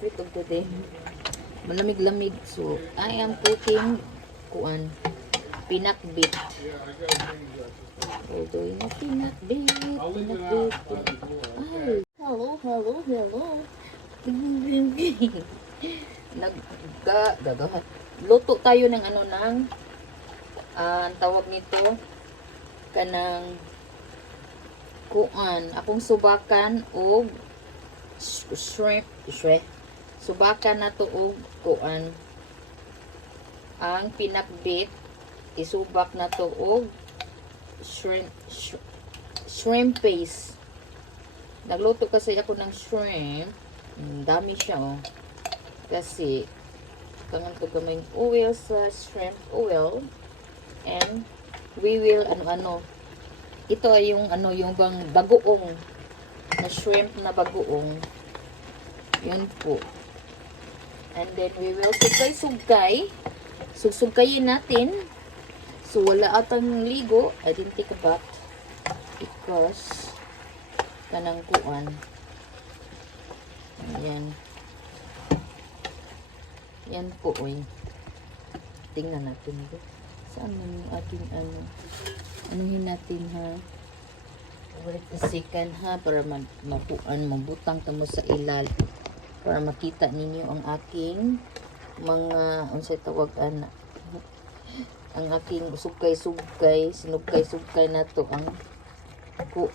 favorite of the day. Malamig-lamig. So, I am cooking pinakbit. Although yung pinakbit. Ay, hello. Luto tayo ng ang tawag nito, kanang akong subakan og shrimp. Subakan na to og ang pinakbit, isubak na to og shrimp paste. Nagluto kasi ako ng shrimp. Dami siya, oh. Kasi kanang to gamay oil sa shrimp oil, and we will ito ay yung yung bang bagoong na shrimp na bagoong, yun po. And then we will sugsugayin natin. So wala atang ligo. I didn't take a bath because kanang yan po, oy. Tingnan natin ito. Saan yung ating anuhin natin, ha? Wait a second, ha? Para mabutang tamo sa ilal. Para makita ninyo ang aking mga, unsay tawag ang aking sugkay-sugkay, sinugkay-sugkay na to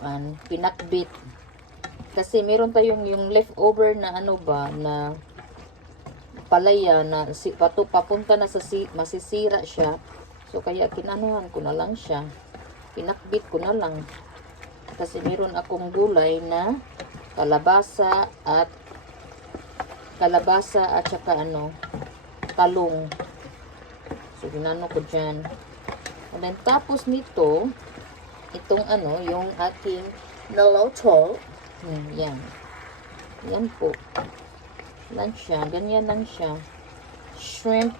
ang pinakbit. Kasi meron tayong yung leftover na na palaya na papunta na sa masisira siya. So kaya kinanuhan ko na lang siya. Pinakbit ko na lang. Kasi meron akong gulay na kalabasa at saka talong. So ginano ko dyan. And then tapos nito, itong yung aking naloto. Yan. Yan po. Lang siya. Ganyan lang siya. Shrimp.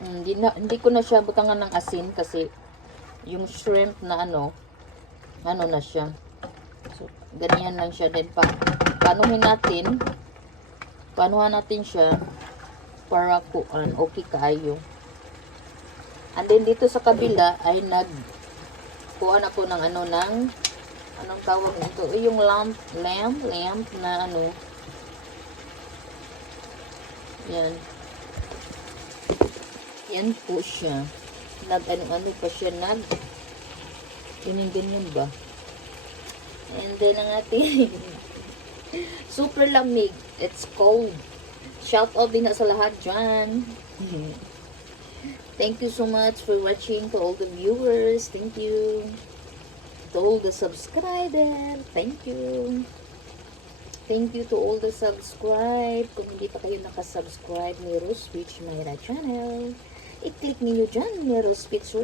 Hindi ko na siya butangan ng asin kasi yung shrimp na na siya. So, ganyan lang siya. Then, panuhin natin siya para okay kaayo. And then, dito sa kabila ay nagkuhan ako ng anong tawag nito? Yung lamp na yan. Yan po siya. Pa siya, ganyan ba? And then, ang ating super lamig. It's cold. Shout out din na sa lahat dyan. Thank you so much for watching, to all the viewers. Thank you. To all the subscribers. Thank you. Thank you to all the subscribe. Kung hindi pa kayo nakasubscribe ni Rose Peach Myra channel, i-click niyo dyan ni Rose Peach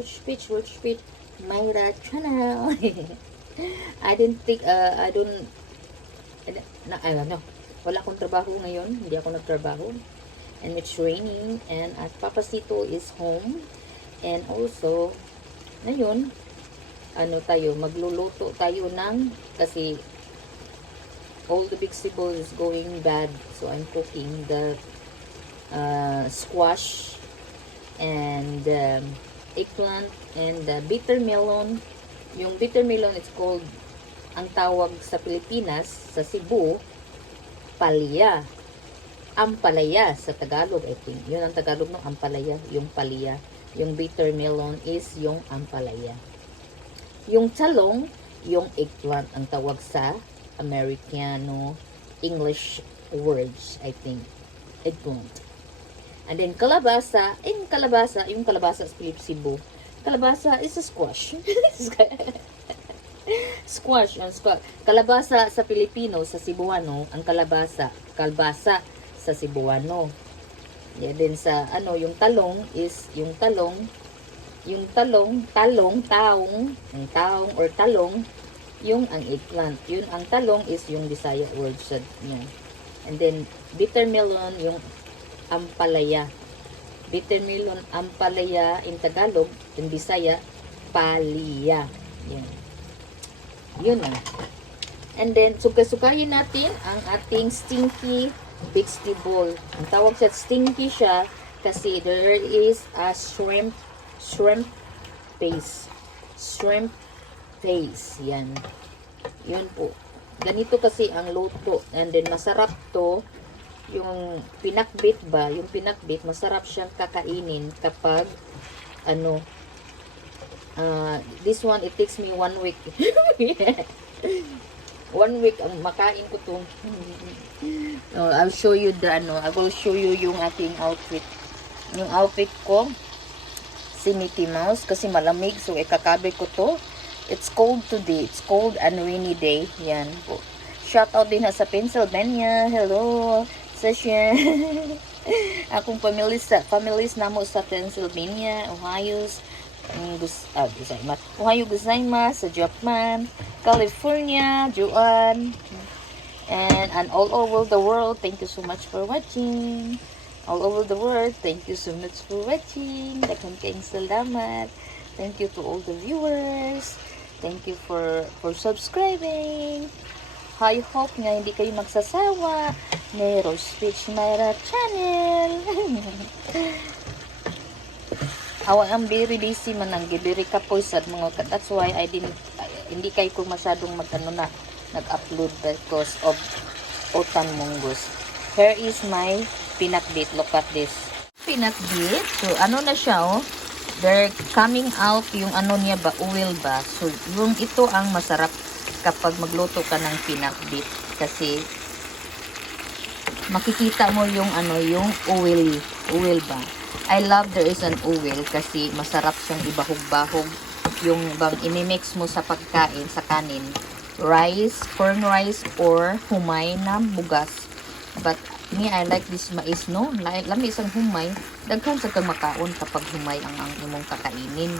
Myra channel. Wala akong trabaho ngayon. Hindi ako nagtrabaho. And it's raining. And at Papacito is home. And also, ngayon, magluluto tayo kasi all the vegetables is going bad. So, I'm cooking the squash and eggplant and bitter melon. Yung bitter melon, it's called, ang tawag sa Pilipinas, sa Cebu, palya. Ampalaya sa Tagalog, I think. Yun ang Tagalog ng ampalaya, yung palya. Yung bitter melon is yung ampalaya. Yung talong, yung eggplant ang tawag sa Americano English words, I think. Eggplant. And then kalabasa, yung kalabasa sa Cebu. Kalabasa is a squash. Squash. Kalabasa sa Pilipino, sa Cebuano, ang kalbasa sa Cebuano. Yeah, din sa yung talong is taong or talong, yung ang eggplant. Yun ang talong is yung Bisaya word sa niya. And then bitter melon yung ampalaya. Bitter melon ampalaya in Tagalog, in Bisaya palya. Yun na. And then, sukayin natin ang ating stinky vegetable. Ang tawag siya, stinky siya, kasi there is a shrimp paste. Shrimp paste. Yan. Yun po. Ganito kasi ang luto. And then, masarap to. Yung pinakbit ba, yung pinakbit, masarap siyang kakainin kapag, ano, this one, it takes me 1 week. 1 week ang makain ko to. I'll show you the, I will show you yung aking outfit. Yung outfit ko, si Mickey Mouse, kasi malamig, so ikakabe ko to. It's cold today. It's cold and rainy day. Yan po. Shout out din sa Pennsylvania. Hello. Sasha. Akong families namo sa Pennsylvania, Ohio, Ohio gozaimasu, sa Japan, California, Juan, and all over the world. Thank you so much for watching. All over the world, thank you so much for watching. Daghang kayong salamat. Thank you to all the viewers. Thank you for subscribing. I hope nga hindi kayo magsasawa ni Rose Peach Myra Channel. I'm very busy man ang gibiri ka po sa mga, that's why hindi kayo ko masyadong nag-upload because of Otan Mungus. Here is my pinakbit. Look at this. Pinakbit. So, ano na siya, oh. They're coming out yung ano niya ba, oil ba. So, yung ito ang masarap kapag magluto ka ng pinakbit. Kasi, makikita mo yung ano, yung oil ba. I love there is an oil kasi masarap siyang ibahog-bahog. Yung bang inimix mo sa pagkain, sa kanin. Rice, corn rice, or humay na bugas. But, me, I like this mais, no? Lami isang humay. Daghan sa kang makaon kapag humay ang imong kakainin.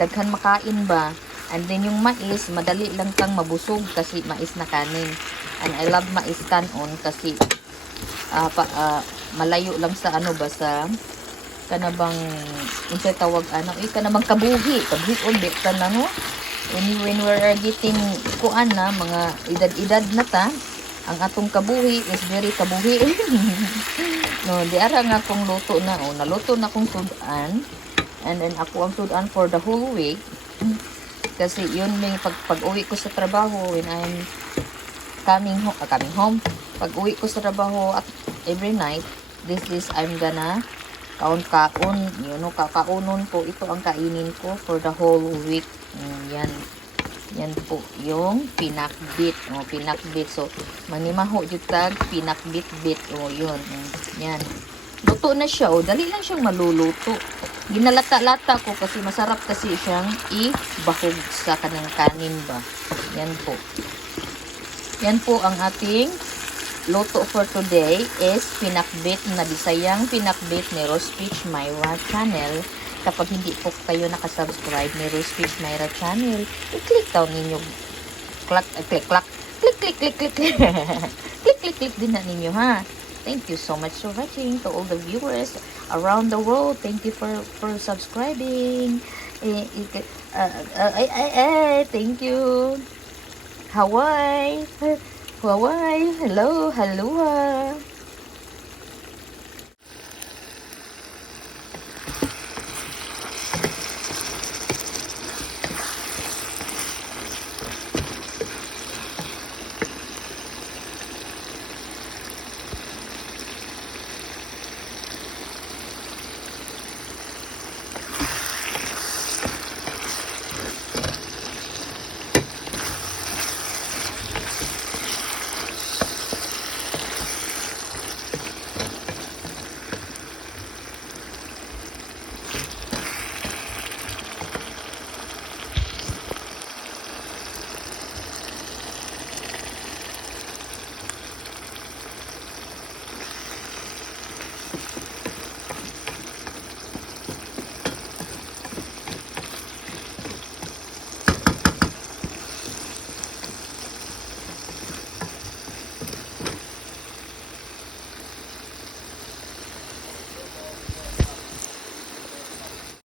Daghan makain ba? And then yung mais, madali lang kang mabusog kasi mais na kanin. And I love mais kanon kasi malayo lang sa ano ba, sa kanabang unsay tawag kanabang kabuhi ulit ka na, no? When we're getting kuan na mga edad na ta, ang atong kabuhi is very kabuhi. No, di ara nga kung luto na, naluto na kong sudan. And then ako ang sudan for the whole week. Kasi yun may pag-uwi ko sa trabaho, when I'm coming home, pag-uwi ko sa trabaho at every night, this is I'm gonna kaon, kakaunon po, ito ang kainin ko for the whole week. Yan po, yung pinakbit. Pinakbit. So, manimaho jutag, pinakbit-bit. Yun. Yan. Luto na siya. Dali lang siyang maluluto. Ginalata-lata ko kasi masarap kasi siyang ibahog sa kanang kanin ba. Yan po. Yan po ang ating luto for today is pinakbit na Bisayang pinakbit ni Rose Peach Myra Channel. Kapag hindi po kayo nakasubscribe ni Rose Peach Myra Channel, i-click daw ninyo. Click din na ninyo, ha. Thank you so much for watching. To all the viewers around the world, thank you for subscribing. Thank you. Hawaii. Hello.